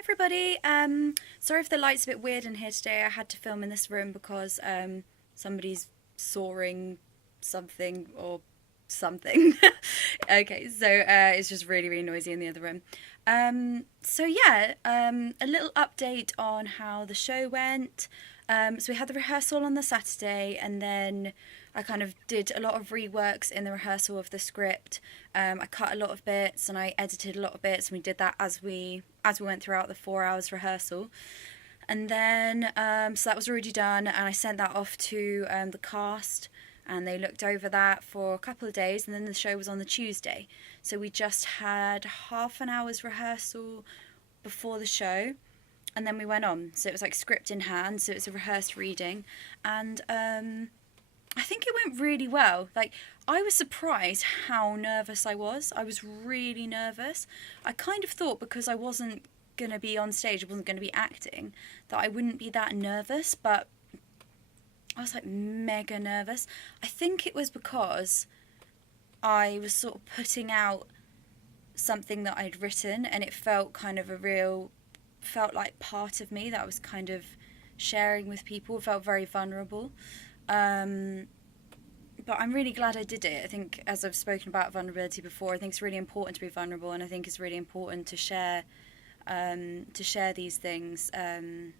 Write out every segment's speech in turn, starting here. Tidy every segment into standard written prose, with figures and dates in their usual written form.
everybody. Sorry if the light's a bit weird in here today. I had to film in this room because somebody's sawing something or something. Okay, so it's just really, really noisy in the other room. A little update on how the show went. So we had the rehearsal on the Saturday, and then I kind of did a lot of reworks in the rehearsal of the script. I cut a lot of bits and I edited a lot of bits, and we did that as we went throughout the 4 hours rehearsal. And then so that was already done, and I sent that off to the cast, and they looked over that for a couple of days, and then the show was on the Tuesday. So we just had half an hour's rehearsal before the show, and then we went on. So it was like script in hand, so it's a rehearsed reading, and I think it went really well. Like, I was surprised how nervous I was. I was really nervous. I kind of thought because I wasn't going to be on stage, I wasn't going to be acting, that I wouldn't be that nervous, but I was like mega nervous. I think it was because I was sort of putting out something that I'd written, and it felt kind of felt like part of me that I was kind of sharing with people. It felt very vulnerable. But I'm really glad I did it. I think, as I've spoken about vulnerability before, I think it's really important to be vulnerable, and I think it's really important to share these things. I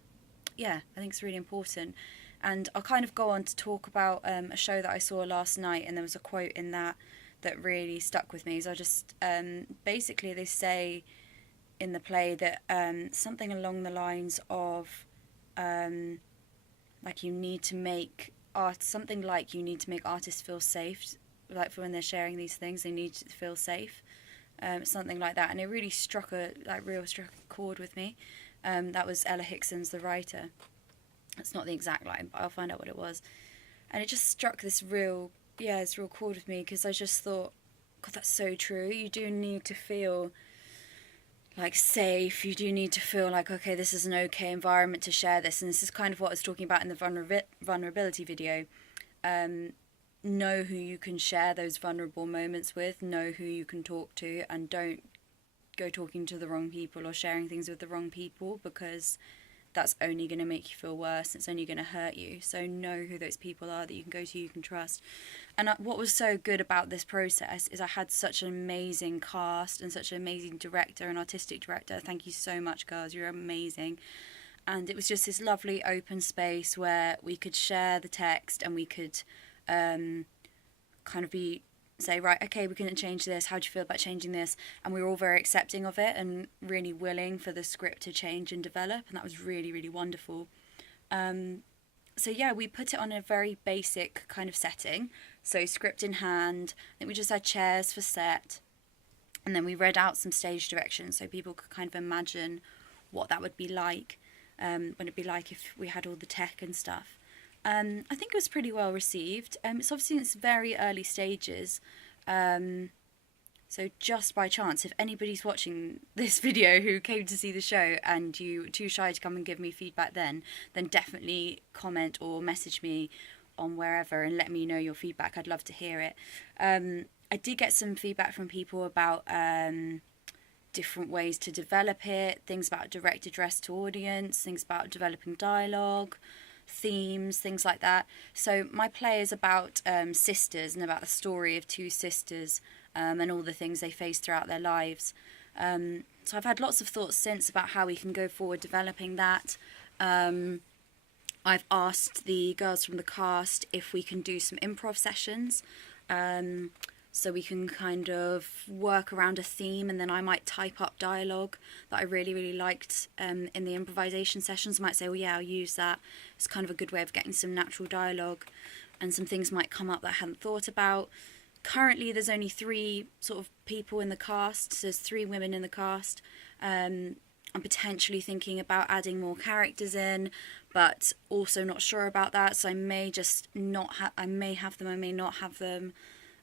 think it's really important. And I'll kind of go on to talk about a show that I saw last night, and there was a quote in that really stuck with me. So I just basically, they say in the play that something along the lines of like you need to make artists feel safe, like for when they're sharing these things, they need to feel safe, something like that. And it really struck a chord with me. That was Ella Hickson's, the writer. That's not the exact line, but I'll find out what it was. And it just struck this real chord with me, because I just thought, God, that's so true. You do need to feel like safe. You do need to feel like, okay, this is an okay environment to share this. And this is kind of what I was talking about in the vulnerability video. Know who you can share those vulnerable moments with, know who you can talk to, and don't go talking to the wrong people or sharing things with the wrong people, because that's only going to make you feel worse. It's only going to hurt you. So know who those people are that you can go to, you can trust. And what was so good about this process is I had such an amazing cast and such an amazing director and artistic director. Thank you so much, girls. You're amazing. And it was just this lovely open space where we could share the text, and we could kind of say, right, okay, we're going to change this. How do you feel about changing this? And we were all very accepting of it and really willing for the script to change and develop. And that was really, really wonderful. We put it on a very basic kind of setting. So script in hand. I think we just had chairs for set. And then we read out some stage directions so people could kind of imagine what that would be like. What it'd be like if we had all the tech and stuff. I think it was pretty well received. It's obviously in its very early stages. So just by chance, if anybody's watching this video who came to see the show and you were too shy to come and give me feedback then definitely comment or message me on wherever and let me know your feedback. I'd love to hear it. I did get some feedback from people about different ways to develop it, things about direct address to audience, things about developing dialogue, themes, things like that. So my play is about sisters, and about the story of two sisters and all the things they face throughout their lives. So I've had lots of thoughts since about how we can go forward developing that. I've asked the girls from the cast if we can do some improv sessions, so we can kind of work around a theme, and then I might type up dialogue that I really, really liked in the improvisation sessions. I might say, well, yeah, I'll use that. It's kind of a good way of getting some natural dialogue, and some things might come up that I hadn't thought about. Currently, there's only 3 sort of people in the cast. So there's 3 women in the cast. I'm potentially thinking about adding more characters in, but also not sure about that. So I may just not I may have them, I may not have them.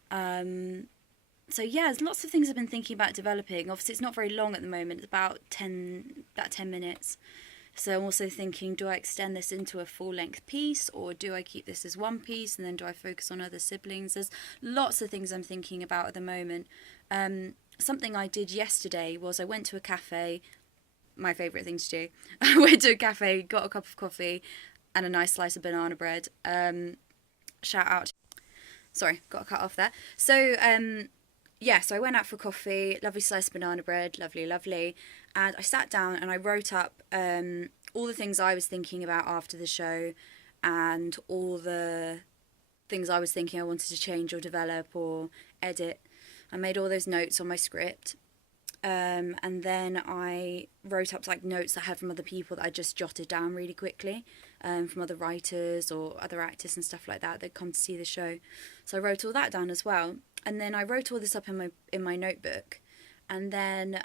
There's lots of things I've been thinking about developing. Obviously, it's not very long at the moment. It's about 10 minutes. So I'm also thinking, do I extend this into a full-length piece, or do I keep this as one piece, and then do I focus on other siblings? There's lots of things I'm thinking about at the moment. Something I did yesterday was I went to a cafe, my favourite thing to do. I went to a cafe, got a cup of coffee and a nice slice of banana bread. Shout out. Sorry, got cut off there. So, so I went out for coffee, lovely slice of banana bread, lovely. And I sat down and I wrote up all the things I was thinking about after the show and all the things I was thinking I wanted to change or develop or edit. I made all those notes on my script. And then I wrote up like notes I had from other people that I just jotted down really quickly, from other writers or other actors and stuff like that come to see the show. So I wrote all that down as well. And then I wrote all this up in my notebook. And then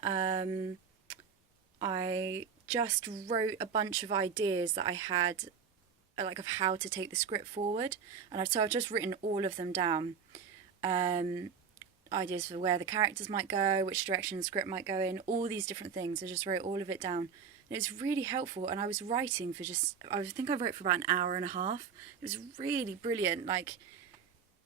I just wrote a bunch of ideas that I had, like of how to take the script forward. And so I've just written all of them down. Ideas for where the characters might go, which direction the script might go in, all these different things. I just wrote all of it down. And it was really helpful. And I was writing for I think I wrote for about an hour and a half. It was really brilliant. Like,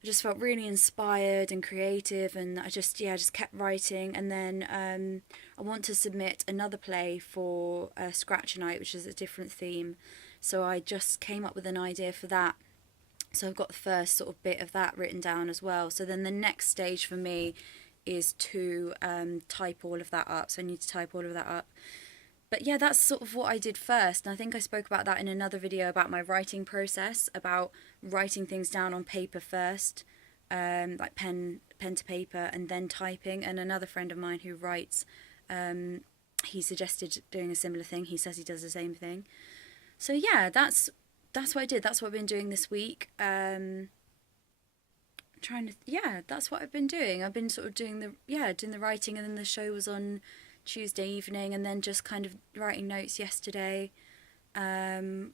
I just felt really inspired and creative, and I just kept writing. And then I want to submit another play for Scratch Night, which is a different theme. So I just came up with an idea for that. So I've got the first sort of bit of that written down as well. So then the next stage for me is to type all of that up. So I need to type all of that up. But yeah, that's sort of what I did first. And I think I spoke about that in another video about my writing process, about writing things down on paper first, like pen to paper, and then typing. And another friend of mine who writes, he suggested doing a similar thing. He says he does the same thing. So yeah, that's what I did. That's what I've been doing this week. That's what I've been doing. I've been sort of doing the writing, and then the show was on Tuesday evening, and then just kind of writing notes yesterday. Following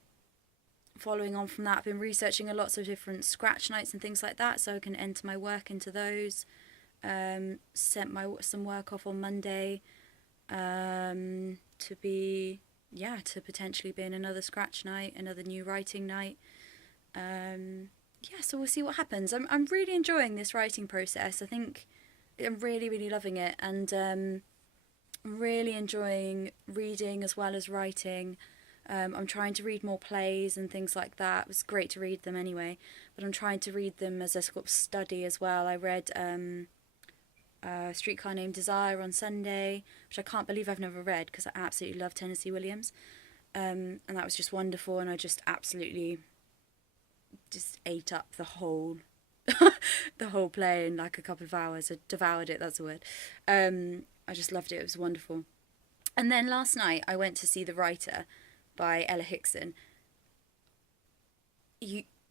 on from that, I've been researching lots of different scratch nights and things like that, so I can enter my work into those. Sent some work off on Monday to potentially be in another scratch night, another new writing night. So we'll see what happens. I'm really enjoying this writing process. I think I'm really, really loving it, and I'm really enjoying reading as well as writing. I'm trying to read more plays and things like that. It was great to read them anyway, but I'm trying to read them as a sort of study as well. I read Streetcar Named Desire on Sunday, which I can't believe I've never read because I absolutely love Tennessee Williams, and that was just wonderful, and I just absolutely just ate up the whole the whole play in like a couple of hours. I devoured it, that's the word. I just loved it. It was wonderful. And then last night I went to see The Writer by Ella Hickson.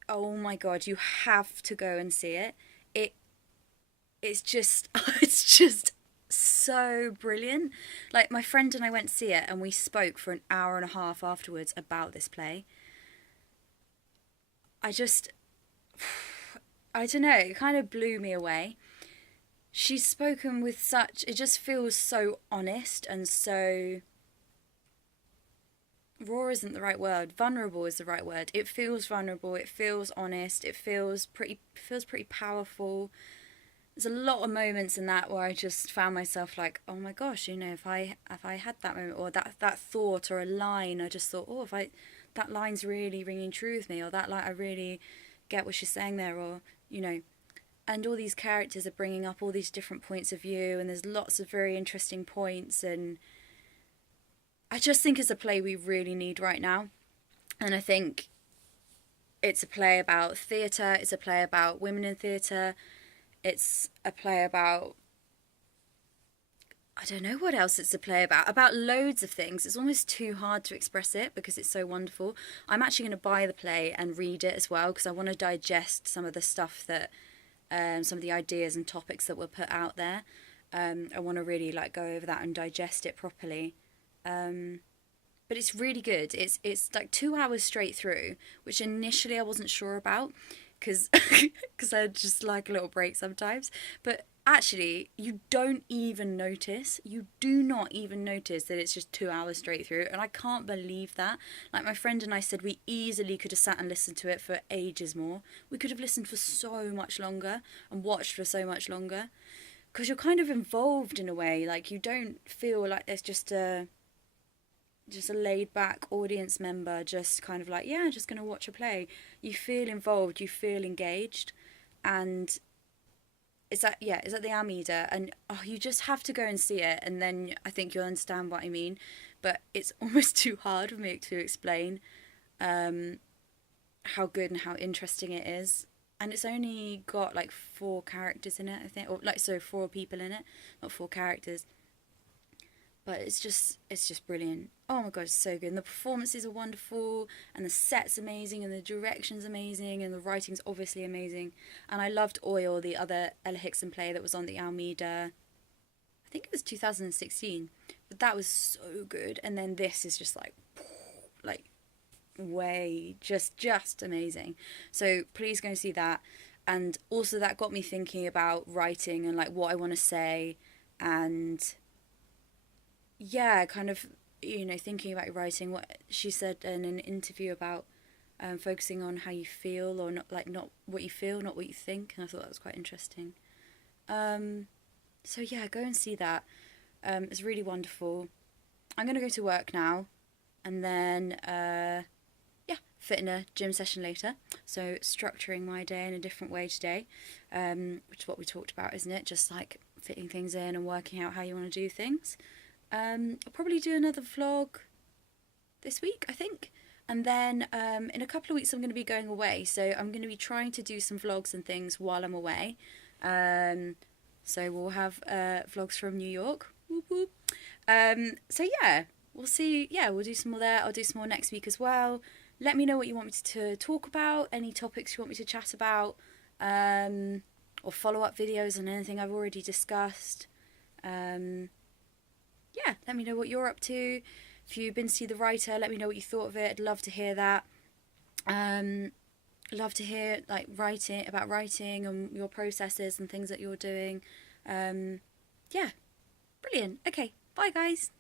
Oh my god, you have to go and see it. It's just so brilliant. Like, my friend and I went to see it, and we spoke for an hour and a half afterwards about this play. I don't know, it kind of blew me away. She's spoken with it just feels so honest and so... Raw isn't the right word. Vulnerable is the right word. It feels vulnerable. It feels honest. It feels pretty powerful. There's a lot of moments in that where I just found myself like, oh my gosh, if I had that moment, or that thought or a line, I just thought, oh, that line's really ringing true with me, or that line, I really get what she's saying there, or and all these characters are bringing up all these different points of view, and there's lots of very interesting points, and I just think it's a play we really need right now. And I think it's a play about theatre, it's a play about women in theatre, it's a play about, I don't know what else it's a play about loads of things. It's almost too hard to express it because it's so wonderful. I'm actually going to buy the play and read it as well, because I want to digest some of the stuff that, some of the ideas and topics that were put out there. I want to really go over that and digest it properly. But it's really good. It's like 2 hours straight through, which initially I wasn't sure about, because I just like a little break sometimes. But actually, you do not even notice that it's just 2 hours straight through, and I can't believe that. Like, my friend and I said we easily could have sat and listened to it for ages more. We could have listened for so much longer and watched for so much longer, because you're kind of involved in a way. Like, you don't feel like there's just just a laid back audience member, just kind of like, yeah, just going to watch a play. You feel involved, you feel engaged, and it's at the Almeida, and you just have to go and see it, and then I think you'll understand what I mean. But it's almost too hard for me to explain how good and how interesting it is. And it's only got like 4 characters in it, I think, or like, so 4 people in it, not 4 characters. But it's just brilliant. Oh my god, it's so good. And the performances are wonderful, and the set's amazing, and the direction's amazing, and the writing's obviously amazing. And I loved Oil, the other Ella Hickson play that was on the Almeida. I think it was 2016, but that was so good. And then this is just like way just amazing. So please go and see that. And also that got me thinking about writing and like what I want to say, and yeah, kind of, thinking about writing. What she said in an interview about focusing on how you feel, or not what you feel, not what you think, and I thought that was quite interesting. So yeah, go and see that. It's really wonderful. I'm gonna go to work now, and then yeah, fit in a gym session later. So structuring my day in a different way today, which is what we talked about, isn't it? Just like fitting things in and working out how you want to do things. I'll probably do another vlog this week, I think. And then in a couple of weeks I'm going to be going away. So I'm going to be trying to do some vlogs and things while I'm away. So we'll have vlogs from New York. Whoop, whoop. So yeah, we'll see. Yeah, we'll do some more there. I'll do some more next week as well. Let me know what you want me to talk about, any topics you want me to chat about, or follow-up videos on anything I've already discussed. Yeah, let me know what you're up to. If you've been to see The Writer, let me know what you thought of it. I'd love to hear that. Love to hear like writing and your processes and things that you're doing. Yeah, brilliant. Okay, bye guys.